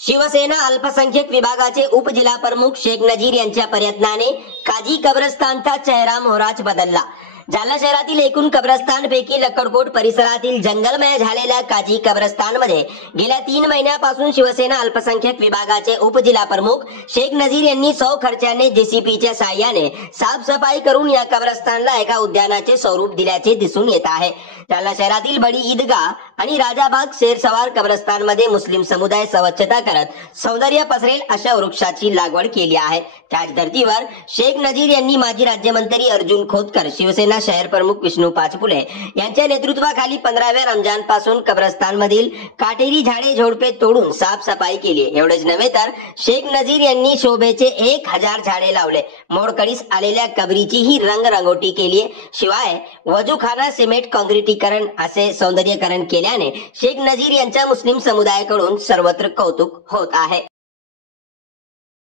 शिवसेना अल्पसंख्याक विभागाचे उपजिल्हा प्रमुख शेख नजीर यांच्या प्रयत्नाने काजी कब्रस्तानचा चेहरा मोहराच बदलला। जालना शहरातील एकूण कब्रस्तानपैकी लक्कडकोट परिसरातील जंगलमय झालेल्या काजी कब्रस्तानमध्ये गेल्या 3 महिन्यापासून शिवसेना अल्पसंख्याक विभागाचे उपजिल्हा प्रमुख शेख नजीर यांनी सौ खर्चाने जेसीपीच्या साहाय्याने साफसफाई करून या कब्रस्तानला एका उद्यानाचे स्वरूप दिल्याचे दिसून येत आहे। जालना शहरातील बडी ईदगाह आणि राजाबाग शेरसवार कब्रस्तानमध्ये मुस्लिम समुदाय स्वच्छता करत सौंदर्य पसरेल अशा वृक्षाची लागवड केली आहे। त्याच धर्तीवर शेख नजीर यांनी माजी राज्यमंत्री अर्जुन खोतकर, शिवसेना शहर प्रमुख विष्णू पाचपुले यांच्या नेतृत्वाखाली 15व्या रमजान पासून कब्रस्तानमधील काटेरी झाडे झोडपे तोडून साफसफाई केली। एवढेच नव्हे तर शेख नजीर यांनी शोभेचे 1000 झाडे लावले, मोडकळीस आलेल्या कबरीचीही रंगरंगोटी केली। शिवाय वजूखाना, सिमेंट काँक्रिटीकरण असे सौंदर्यीकरण केल्याने शेख नजीर यांच्या मुस्लिम समुदायाकडून सर्वत्र कौतुक होत आहे।